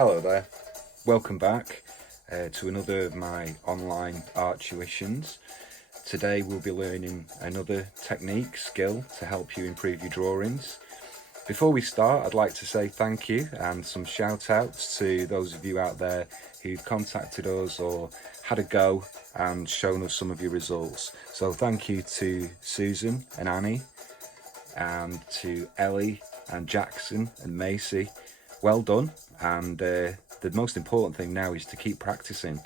Hello there, welcome back to another of my online art tuitions. Today we'll be learning another technique, skill to help you improve your drawings. Before we start, I'd like to say thank you and some shout outs to those of you out there who've contacted us or had a go and shown us some of your results. So thank you to Susan and Annie, and to Ellie and Jackson and Macy. Well done, and the most important thing now is to keep practicing.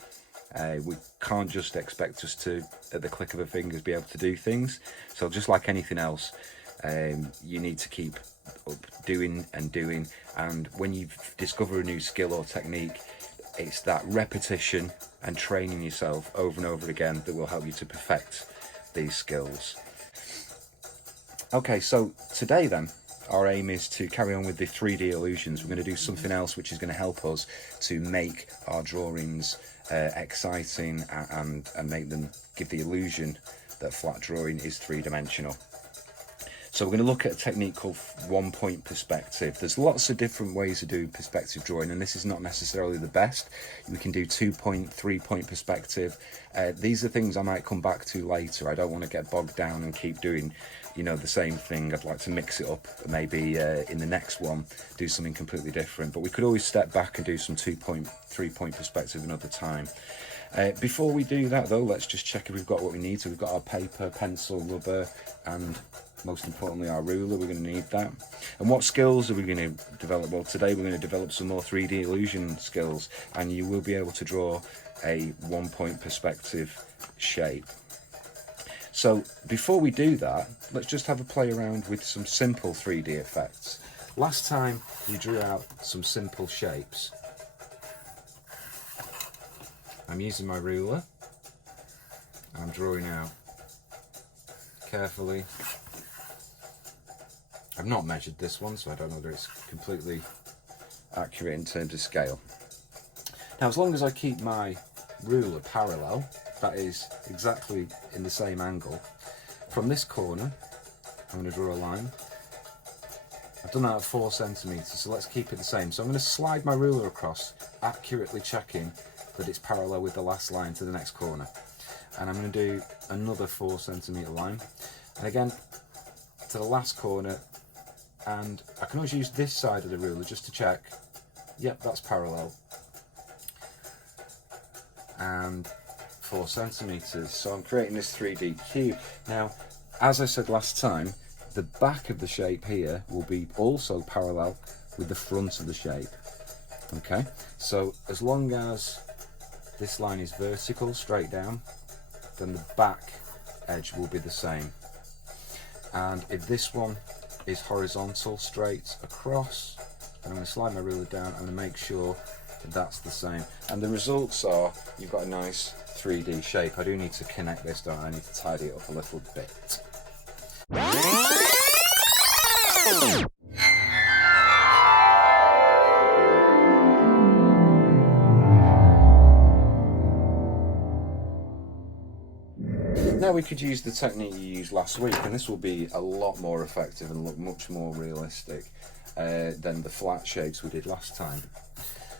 We can't just expect us to, at the click of a fingers, be able to do things. So just like anything else, you need to keep up doing, and when you discover a new skill or technique, it's that repetition and training yourself over and over again that will help you to perfect these skills. Okay, so today then, our aim is to carry on with the 3D illusions. We're going to do something else which is going to help us to make our drawings exciting and make them give the illusion that flat drawing is three-dimensional. So we're going to look at a technique called one-point perspective. There's lots of different ways to do perspective drawing, and this is not necessarily the best. We can do 2-point, 3-point perspective. These are things I might come back to later. I don't want to get bogged down and keep doing, the same thing. I'd like to mix it up, maybe in the next one, do something completely different. But we could always step back and do some 2-point, 3-point perspective another time. Before we do that though, let's just check if we've got what we need. So we've got our paper, pencil, rubber, and most importantly our ruler. We're going to need that. And what skills are we going to develop? Well, today we're going to develop some more 3D illusion skills, and you will be able to draw a one-point perspective shape. So before we do that, let's just have a play around with some simple 3D effects. Last time you drew out some simple shapes. I'm using my ruler. I'm drawing out carefully. I've not measured this one, so I don't know whether it's completely accurate in terms of scale. Now, as long as I keep my ruler parallel, that is exactly in the same angle, from this corner, I'm going to draw a line. I've done that at 4 centimeters, so let's keep it the same. So I'm going to slide my ruler across, accurately checking that it's parallel with the last line to the next corner. And I'm going to do another 4 centimeter line. And again, to the last corner, and I can always use this side of the ruler just to check, yep, that's parallel. And 4 centimeters. So I'm creating this 3D cube. Now, as I said last time, the back of the shape here will be also parallel with the front of the shape. Okay, so as long as this line is vertical, straight down, then the back edge will be the same. And if this one is horizontal, straight across, then I'm going to slide my ruler down and make sure that that's the same. And the results are, you've got a nice 3D shape. I do need to connect this, don't I? I need to tidy it up a little bit. Now we could use the technique you used last week, and this will be a lot more effective and look much more realistic than the flat shapes we did last time.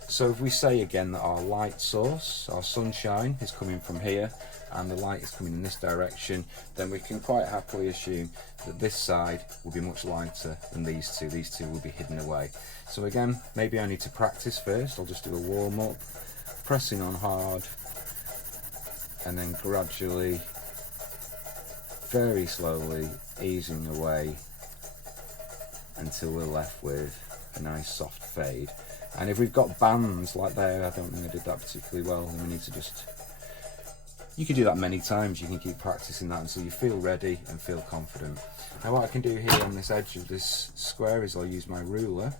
So if we say again that our light source, our sunshine, is coming from here and the light is coming in this direction, then we can quite happily assume that this side will be much lighter than these two. These two will be hidden away. So again, maybe I need to practice first. I'll just do a warm up, pressing on hard, and then gradually, very slowly, easing away until we're left with a nice soft fade. And if we've got bands like there, I don't think I did that particularly well, then we need to just, you can do that many times, you can keep practicing that until you feel ready and feel confident. Now what I can do here on this edge of this square is I'll use my ruler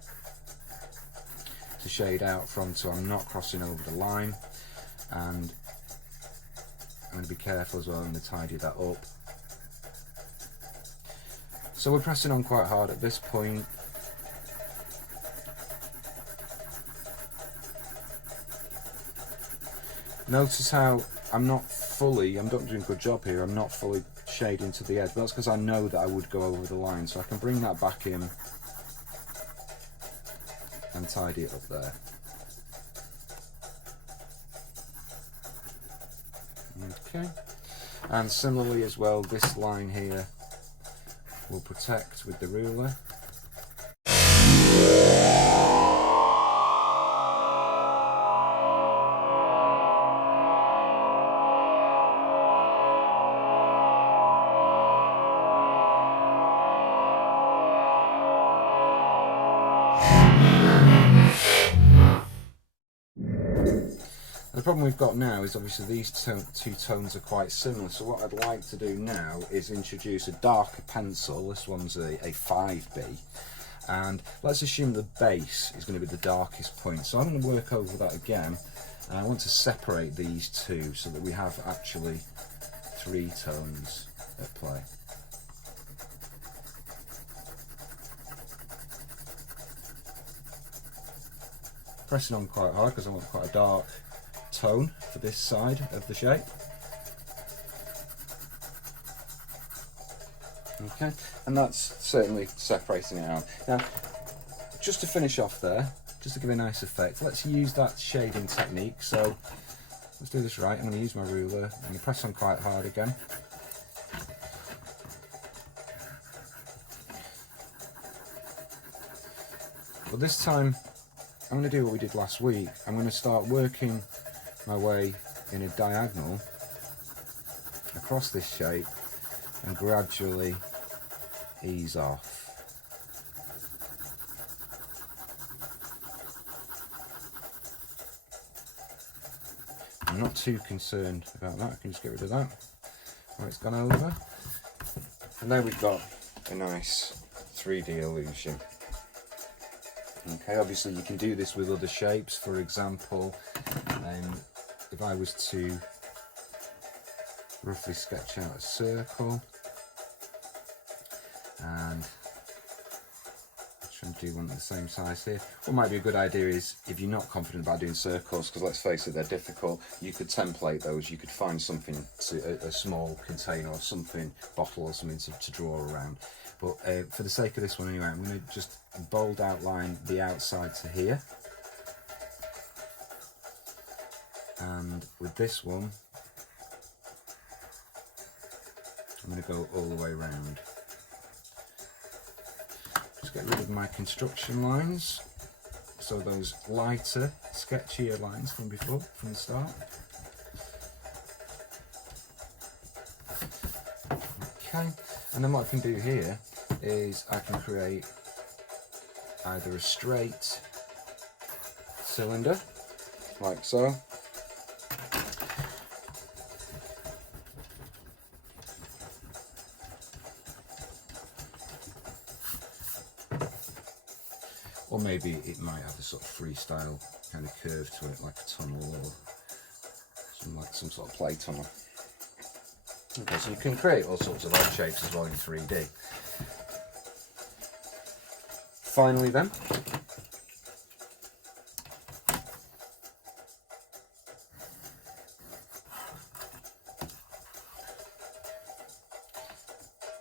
to shade out from, so I'm not crossing over the line, and I'm going to be careful as well. I'm going to tidy that up. So we're pressing on quite hard at this point. Notice how I'm not doing a good job here, I'm not fully shading to the edge, but that's because I know that I would go over the line, so I can bring that back in and tidy it up there. Okay, and similarly as well, this line here will protect with the ruler. The problem we've got now is obviously these two tones are quite similar, so what I'd like to do now is introduce a darker pencil. This one's a 5B, and let's assume the base is going to be the darkest point, so I'm going to work over that again, and I want to separate these two so that we have actually 3 tones at play. Pressing on quite hard because I want quite a dark tone for this side of the shape. Okay, and that's certainly separating it out. Now, just to finish off there, just to give a nice effect, let's use that shading technique. So let's do this right. I'm going to use my ruler. I'm going to press on quite hard again. But this time I'm going to do what we did last week. I'm going to start working my way in a diagonal across this shape and gradually ease off. I'm not too concerned about that, I can just get rid of that. Right, it's gone over. And there we've got a nice 3D illusion. Okay, obviously you can do this with other shapes. For example, if I was to roughly sketch out a circle and try and do one the same size here. What might be a good idea is, if you're not confident about doing circles, because let's face it, they're difficult, you could template those. You could find something, a small container or something, bottle or something to draw around. But for the sake of this one anyway, I'm going to just bold outline the outside to here. And with this one, I'm going to go all the way around. Just get rid of my construction lines, so those lighter, sketchier lines from before, from the start. Okay, and then what I can do here is I can create either a straight cylinder, like so, or maybe it might have a sort of freestyle kind of curve to it, like a tunnel or some sort of play tunnel. Okay, so you can create all sorts of odd shapes as well in 3D. Finally then,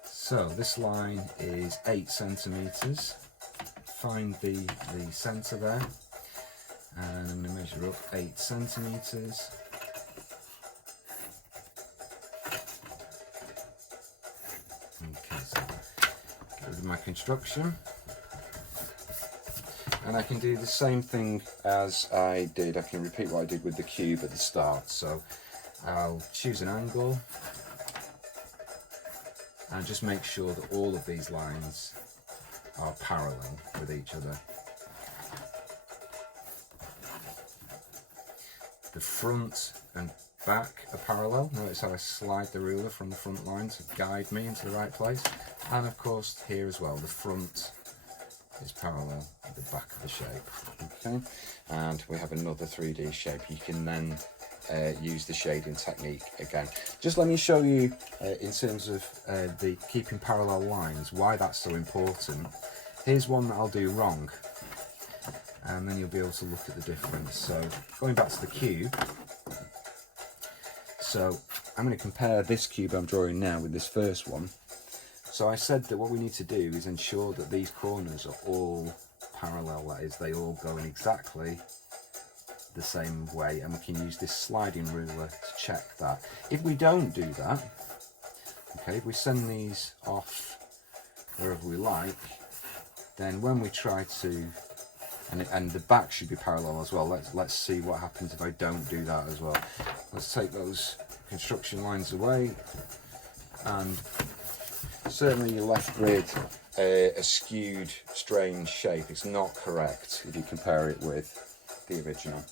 so this line is 8 centimeters. Find the center there, and I'm going to measure up 8 centimeters. Okay, so get rid of my construction. And I can do the same thing as I did, I can repeat what I did with the cube at the start. So I'll choose an angle and just make sure that all of these lines are parallel with each other. The front and back are parallel. Notice how I slide the ruler from the front line to guide me into the right place. And of course here as well, the front is parallel with the back of the shape. Okay, and we have another 3D shape. You can then use the shading technique again. Just let me show you in terms of the keeping parallel lines, why that's so important. Here's one that I'll do wrong, and then you'll be able to look at the difference. So going back to the cube, so I'm going to compare this cube I'm drawing now with this first one. So I said that what we need to do is ensure that these corners are all parallel, that is, they all go in exactly the same way, and we can use this sliding ruler to check that. If we don't do that, okay, if we send these off wherever we like, then when we try to, and the back should be parallel as well. Let's see what happens if I don't do that as well. Let's take those construction lines away, and certainly your left grid a skewed, strange shape. It's not correct if you compare it with the original.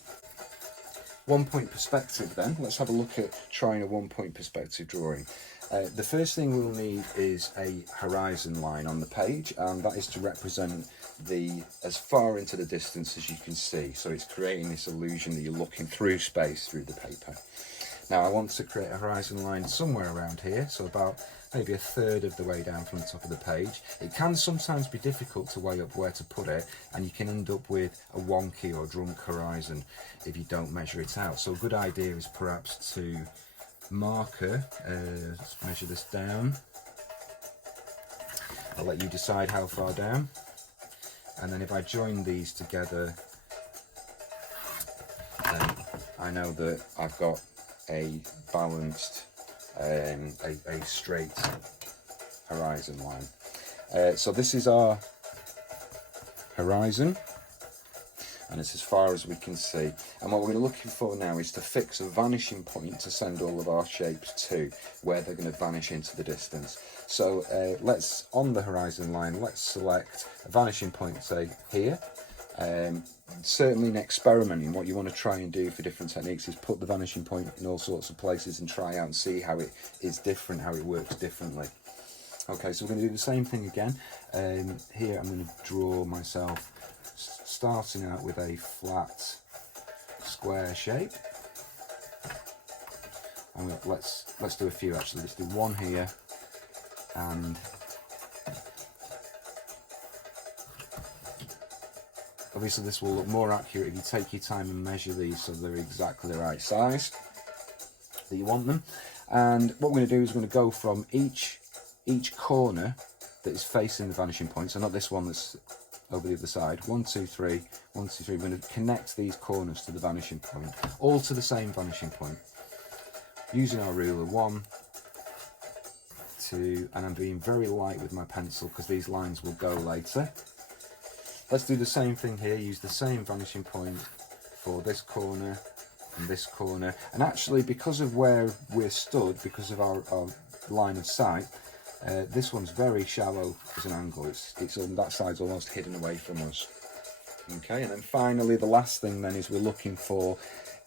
One point perspective then. Let's have a look at trying a 1 point perspective drawing. The first thing we'll need is a horizon line on the page, and that is to represent as far into the distance as you can see. So it's creating this illusion that you're looking through space through the paper. Now I want to create a horizon line somewhere around here, so about maybe a third of the way down from the top of the page. It can sometimes be difficult to weigh up where to put it, and you can end up with a wonky or drunk horizon if you don't measure it out. So a good idea is perhaps to marker, let's measure this down. I'll let you decide how far down, and then if I join these together, then I know that I've got a balanced, a straight horizon line. So this is our horizon, and it's as far as we can see. And what we're looking for now is to fix a vanishing point to send all of our shapes to, where they're going to vanish into the distance. So let's, on the horizon line, let's select a vanishing point, say here. Certainly in experimenting, what you want to try and do for different techniques is put the vanishing point in all sorts of places and try out and see how it is different, how it works differently. Okay, so we're going to do the same thing again. Here I'm going to draw myself starting out with a flat square shape. And let's do a few actually. Let's do one here, and obviously this will look more accurate if you take your time and measure these so they're exactly the right size that you want them. And what we're going to do is we're going to go from each corner that is facing the vanishing point, so not this one that's over the other side. 1, 2, 3, 1, 2, 3. We're going to connect these corners to the vanishing point, all to the same vanishing point. Using our ruler, 1, 2, and I'm being very light with my pencil because these lines will go later. Let's do the same thing here, use the same vanishing point for this corner and this corner. And actually, because of where we're stood, because of our line of sight, this one's very shallow as an angle. It's on that side's almost hidden away from us. Okay, and then finally the last thing then is we're looking for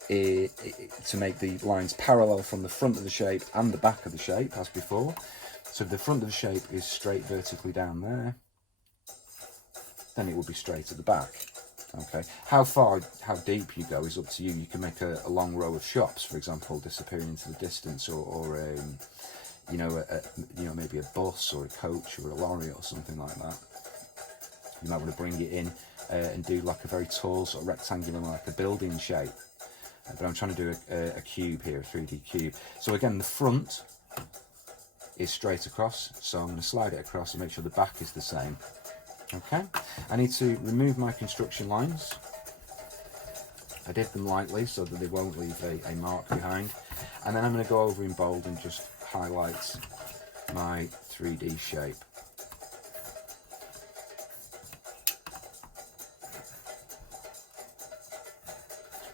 to make the lines parallel from the front of the shape and the back of the shape as before. So the front of the shape is straight vertically down there, then it will be straight at the back. Okay, how deep you go is up to you. You can make a long row of shops, for example, disappearing into the distance, or you know, maybe a bus or a coach or a lorry or something like that. You might want to bring it in and do like a very tall sort of rectangular, like a building shape. But I'm trying to do a cube here, a 3D cube. So again, the front is straight across, so I'm going to slide it across and make sure the back is the same. Okay, I need to remove my construction lines. I did them lightly so that they won't leave a mark behind. And then I'm going to go over in bold and just highlight my 3D shape.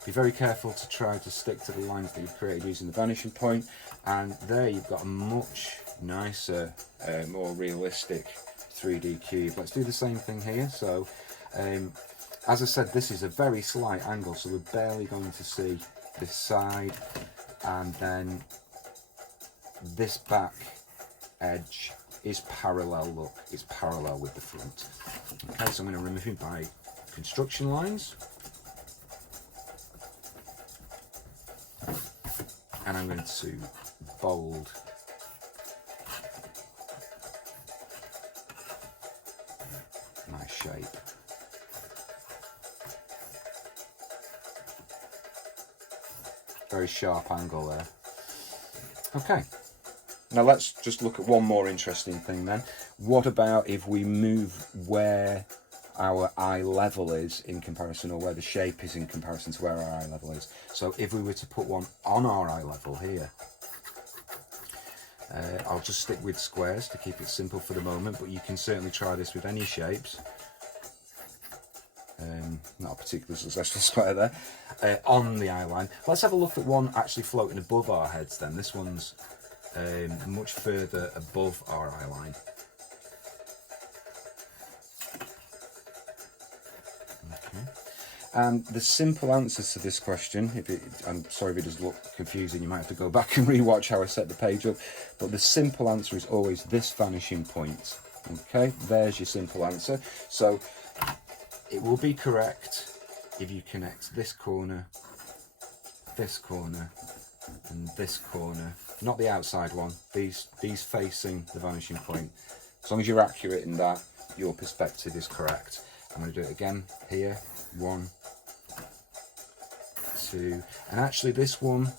Be very careful to try to stick to the lines that you've created using the vanishing point, and there you've got a much nicer, more realistic 3D cube. Let's do the same thing here. So as I said, this is a very slight angle, so we're barely going to see this side, and then this back edge is parallel. Look, it's parallel with the front. Okay, so I'm going to remove my construction lines, and I'm going to bold my shape. Very sharp angle there. Okay, now let's just look at one more interesting thing then. What about if we move where our eye level is in comparison, or where the shape is in comparison to where our eye level is. So if we were to put one on our eye level here, I'll just stick with squares to keep it simple for the moment, but you can certainly try this with any shapes. Not a particularly successful square there. On the eye line. Let's have a look at one actually floating above our heads then. This one's much further above our eye line. Okay. And the simple answers to this question, I'm sorry if it does look confusing, you might have to go back and re-watch how I set the page up, but the simple answer is always this vanishing point. Okay, there's your simple answer. So it will be correct if you connect this corner, and this corner, not the outside one, these facing the vanishing point. As long as you're accurate in that, your perspective is correct. I'm going to do it again here. 1, 2, and actually this one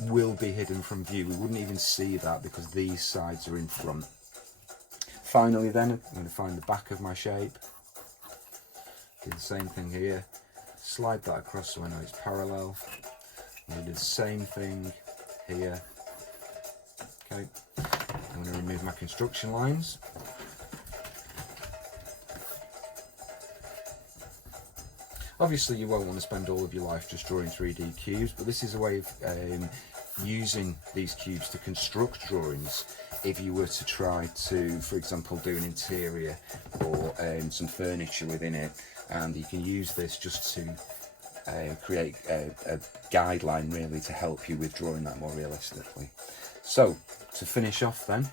will be hidden from view. We wouldn't even see that because these sides are in front. Finally then, I'm going to find the back of my shape. Do the same thing here. Slide that across so I know it's parallel. I'm going to do the same thing here. Okay. I'm going to remove my construction lines. Obviously you won't want to spend all of your life just drawing 3D cubes, but this is a way of using these cubes to construct drawings if you were to try to, for example, do an interior or some furniture within it, and you can use this just to create a guideline really to help you with drawing that more realistically. So to finish off then,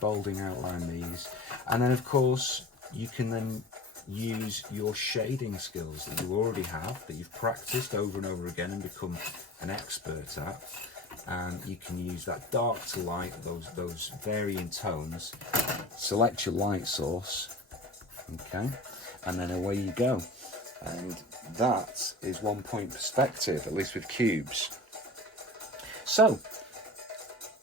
bolding outline these, and then of course you can then use your shading skills that you already have, that you've practiced over and over again and become an expert at, and you can use that dark to light, those varying tones, select your light source, okay, and then away you go. And that is 1 point perspective, at least with cubes. So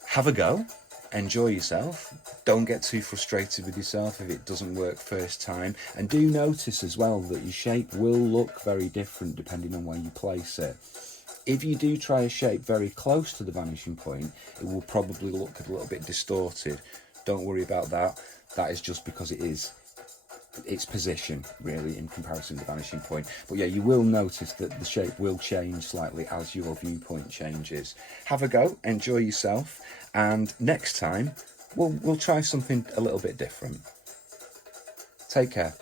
have a go, enjoy yourself, don't get too frustrated with yourself if it doesn't work first time, and do notice as well that your shape will look very different depending on where you place it. If you do try a shape very close to the vanishing point, it will probably look a little bit distorted. Don't worry about that. That is just because it is its position really in comparison to the vanishing point. But yeah, you will notice that the shape will change slightly as your viewpoint changes. Have a go, enjoy yourself, and next time we'll try something a little bit different. Take care.